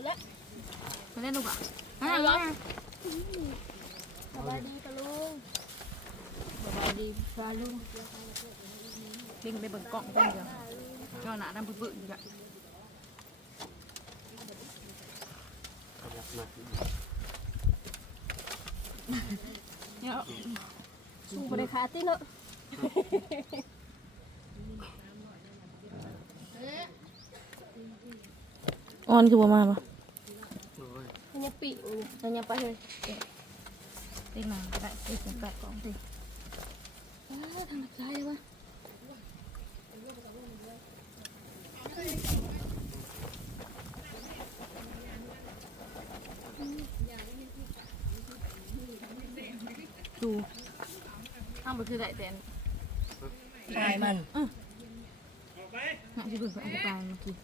ดแล้วมาเล่นลูกอะเอาอะเหรออะสบายดีปะลุงสบายดีพาลุงเด็กไปเบิ่งกล้องเพิ่นเดียวก็หนาดำปื้อๆอยู่จ้ะกำลังหนักเนี่ยสู้บริคาติเนาะ ออนคือบ่มาปะโอ้ยมันยังปีกอยู่มันยังไปเลยเด็กมาก็ได้เด็กแปดกล้องสิอ้าวทางไหนเลยวะดูข้างบนคือได้แต่ตายมันน่าจะเบิ่งไปเอาไปปลาเมื่อกี้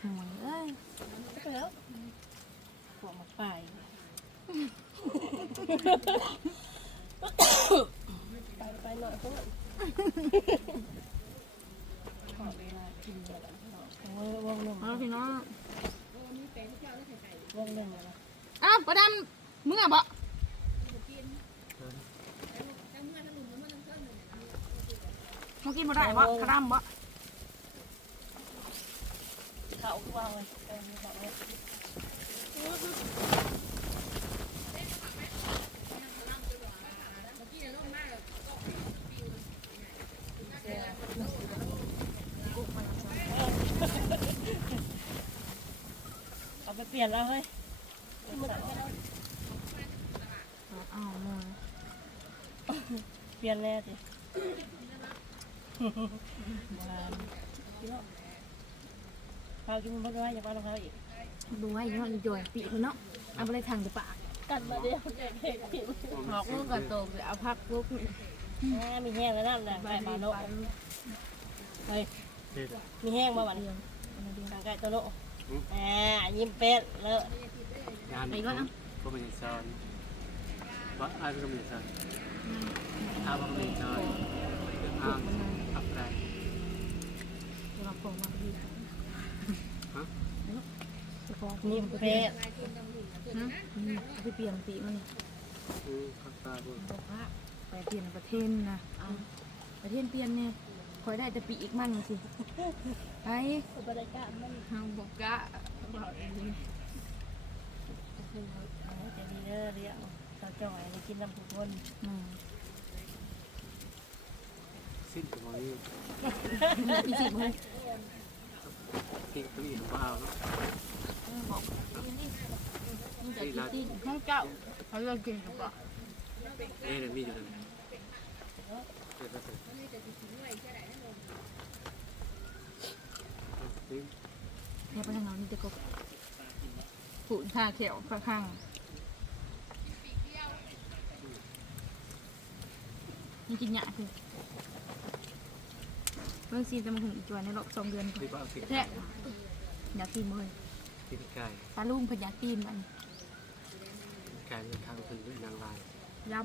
โอ้ยเอ้ย แล้วหัวมาไป ไปไปหน่อยเพื่อนขอเวลากินเดี๋ยววงวงหนึ่งเอาพี่น้องวงหนึ่งนะอ้าวประดำเมื่อบ่เขากินบ่ได้บ่กระดำบ่เขาวางเลยเออมีบอกเลยเอา ไปเปลี่ยนแล้วเฮ้ยเอาเลยเปลี่ยนแล้วสิข้าวกินมันบ่ได้อย่าป้าลงข้าวอีกดูให้ย้อนจ่อยปีกเนาะเอาไปเลยทางจะปากกันมาเดียวเด็กเด็กผิวหอกลูกกับโตเอาพักลูกมีแห้งแล้วนั่นแหละไปมาโลเฮ้ยเด็ดมีแห้งมาวันนี้ทางไก่ตัวโล อ่ายิ้มเป็ดแล้วงานก็ไม่ได้สอนว่าอะไรก็ไม่ได้สอนอาบังไม่สอนอ่างอับไรเราโผล่มาดีฮะจะพอยิ้มเป็ดฮะไปเปลี่ยนปีมันอืมข้าวตาด้วยบอกว่าไปเปลี่ยนประเทศนะประเทศเปลี่ยนเนี่ยคอยได้แต่ปีอีกมันสิ ไปบรรยากาศมันเฮาบกกะบอกเองจะดีเด้อเรียกสาวจ่อยกินน้ำผุกคนอืมสิ้นตัวนี้พี่สิมึงกินตัวนี้ของเราเนาะบอกมึงจะกินตีนข้างเจ้าเขาจะกินกับบ่เอ๊ะเดี๋ยวมีอยู่ตรงไหน เนี่ยไปทางนั้นนี่จะกบผูนข้าเขียวข้างข้างนี่กินหยาคือเรื่อซีนจะมาถึงอีกวันในรอบสองเดือนนี่อาสิแท้อยากกินมือกินไก่ปลาลุงเพิ่นอยากกินมันไก่เป็นข้าวเป็นด้วยนางลายยำ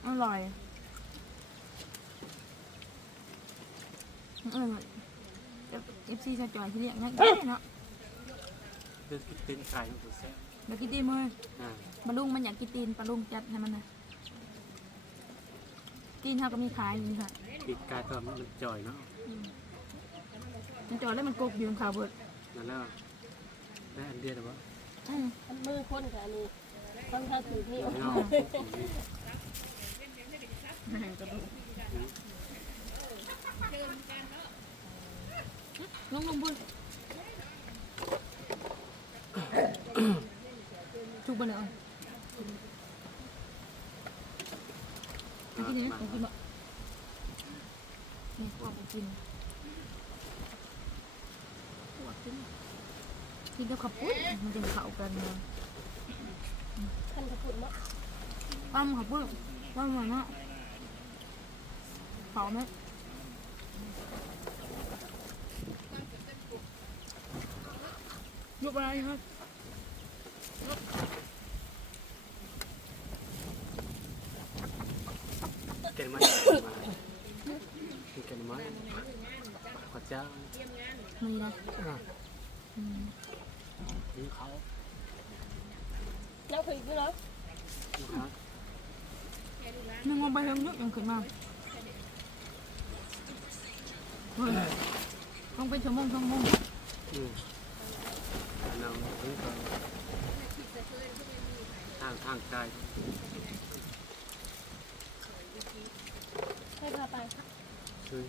องข้างในใช่ค่ะตีมันขึ้นมามาวันแล้วทำหลอกขึ้นน้ำมาแล้วเหมือนมาวันแล้วเมื่อก่อนมันจากมามันหายมันกินเพิ่นอยู่ได้เลยคนช่องอร่อยเออเอฟซีจะจอยที่เรียกงั้นเนาะเป็นเป็นไก่ของตัวแซ่บมากินดีมืออ่าปลาลุงมันอยากกินตีนปลาลุงจัดให้มันนะตีนเขาก็มีขายอยู่นี่ค่ะปีกไก่ตัวมันจ่อยเนาะมันจอดแล้วมันกกอยู่ตรงขาเบิดนั่นแล้วได้อันเดียวหรือเปล่าอืมอันมือคนกับอันนี้ค่อนข้างถือนี่เนาะลุงลงบุญถูกปะเนี่ยอะเอากินเลยนะเอากินบ่นี่กูเอาไปกินกูเอากินกินกับขับปุ้นมันจะเข้ากันนาะท่านกระพุนเนะปั้มขับปุ้นปั้มมันเนาะ เผาไหมยกอะไรครับเก่งไหมเก่งไหมขอเจ้ามีนะอ่าอืมดูเขาแล้วเคยกินแล้วดูเขานึกว่าไปเฮงนึกยังขึ้นมาเฮ้ย ต้องเป็นชั่วโมงชั่วโมงอืมนำถึงเขาทางทางไกลให้พาไปคือ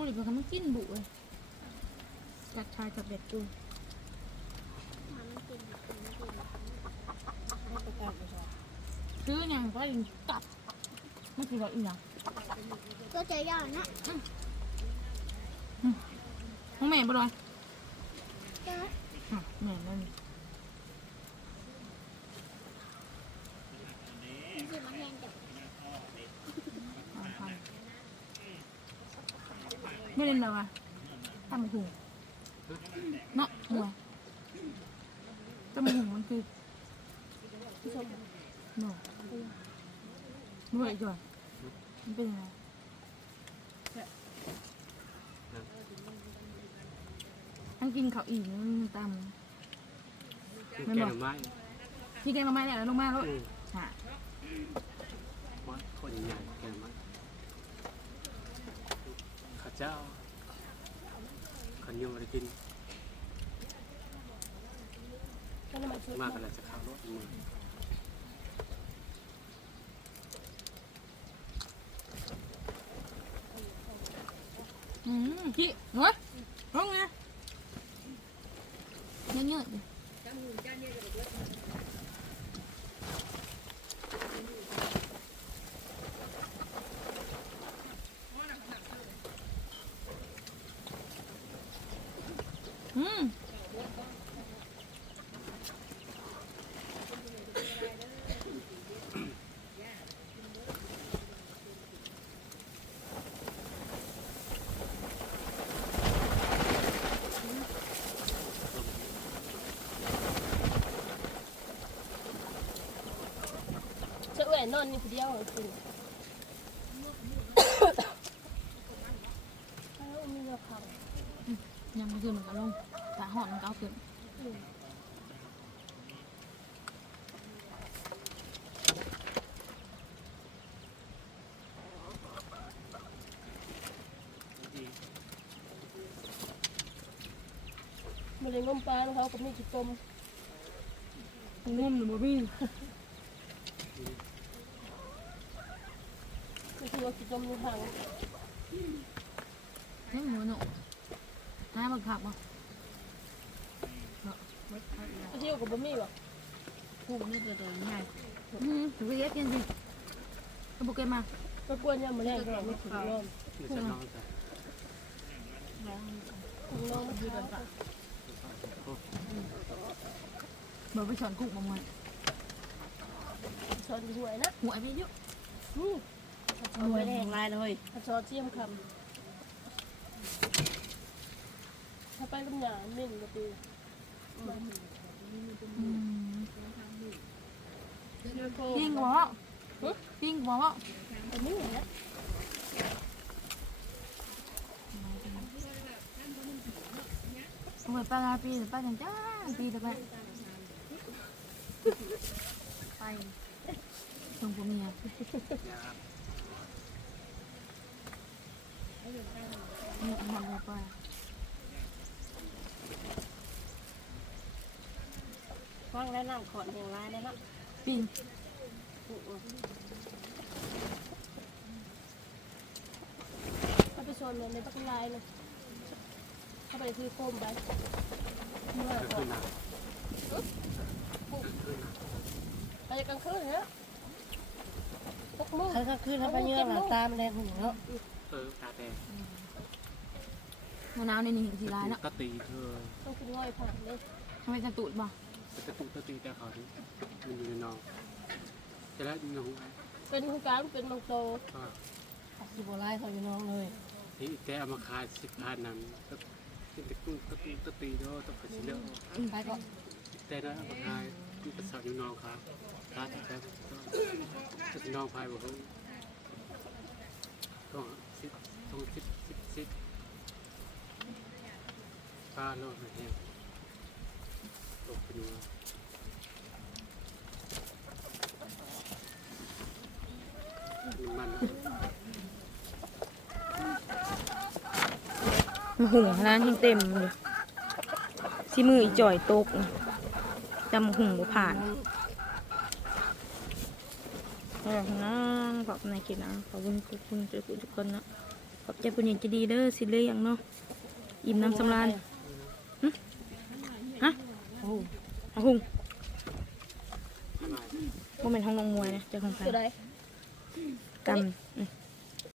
กูเลยบอกมันกินบุเลยกัดชายกับเด็กกูซื้อยังก็ยังกับไม่คือว่าอีหยังก็จะย่อนนะของแม่บ่ลอยแม่นั่น คือมาแทนกับ เอาไป ไม่เล่นแล้วอะทำหูเนาะหัวจมูกมันคือผู้ชมเนาะด้วยจ่อยมันเป็นยังไงทั้งกินข้าวอีกมันตามแก่ไหมพี่แกงมาไหมเนี่ยลงมาแล้วอืมฮะว่าคนใหญ่แก่ไหมข้า เจ้าคนยังไม่ได้กินก็น้ำมันชุดมากกันแล้วจะเข้ารถมืออืมพี่เฮ้ยร้องไงเยอะๆ อืมเสื้อแหวนนอนนี่คนเดียวจริงแล้วมีเงาขายังไม่ขึ้นมันก็ลง หอนมันก็เอาขึ้นมันเลยงมปลาแล้วเขาก็มีขี้ต้มงมหรือบ่พี่ก็คือว่าขี้ต้มในทาง เฮ้ยหมูหนูน้าบังคับบ่ก็เที่ยว กับบะหมี่วะผูกนี่ตัวตัวใหญ่อืมถือไปเย็บกินสิกระบุกเกมาก็กวนยำมาแรงก็ไม่ถึงรอบไม่ใช่น้องแต่น้องมาคือกันเบอร์ไปสอนกุ้งมาหมดช้อนหวยนะหัวไปเยอะนี่ช้อนหวยแดงลายเลยช้อนเจียมคำถ้าไปลำหยาเม่นก็ปีอืมเชื่อโคปิ้งหัวปิ้งหัวอันนี้นะอโอ้ยป้าลาปีป้าจังจ้าปี Viên quá Viên không? Người ba la pi ba thằng chá pi được bạn Bay Không có mì à Nhận nhận được rồi รป้าฟังแล้วน้ำขอดแห่งร้ายได้เนาะปีนเขาไปชนเลยในตะกุลายเลยเขาไปคือโคมไปเมื่อก็ก่คืออนหนักไปกลางคืนเนี่ยพวกมึงกลางคืนเขาไปเยื่อหลังตามแดงหุ่นเนาะเออตาแดงมะนาวในนี่สีลายเนาะก็ตีเธอต้องกินง่อยผ่านเลยทำไมจะตูดบ่ แต่ตุกตะตีแต่เขาดิมันอยู่ในนองจะแล้วน้องเป็นหูการเป็นมังโตก็สิบโบราณเขาอยู่น้องเลยที่แต่เอามาขายสิบพันนั้นก็ที่ตะกุ้งตะกุ้งตะตีด้วยตะกระชิเลือไปก็แต่นั้นเอามาขายที่กระสอบอยู่นองครับร้านที่แป๊บก็จะนองพายบอกเขาต้องสิบต้องสิบสิบสิบป้าโลดมาแห้งตกเป็นว่า มาหุงร้านยังเต็มเลยที่มืออีจ่อยตกจำหุงบ่ผ่านขอบคุณนะขอบคุณนายคิดนะขอบคุณทุกคนทุกคนทุกคนนะขอบใจคุณยิงจะดีเด้อสิเลยอย่างเนาะอิ่มน้ำสำราญ โอ้เอาหุงโมเมนต์ห้องน้องมวยนะเจ้าของใครคืออะไรกำอืม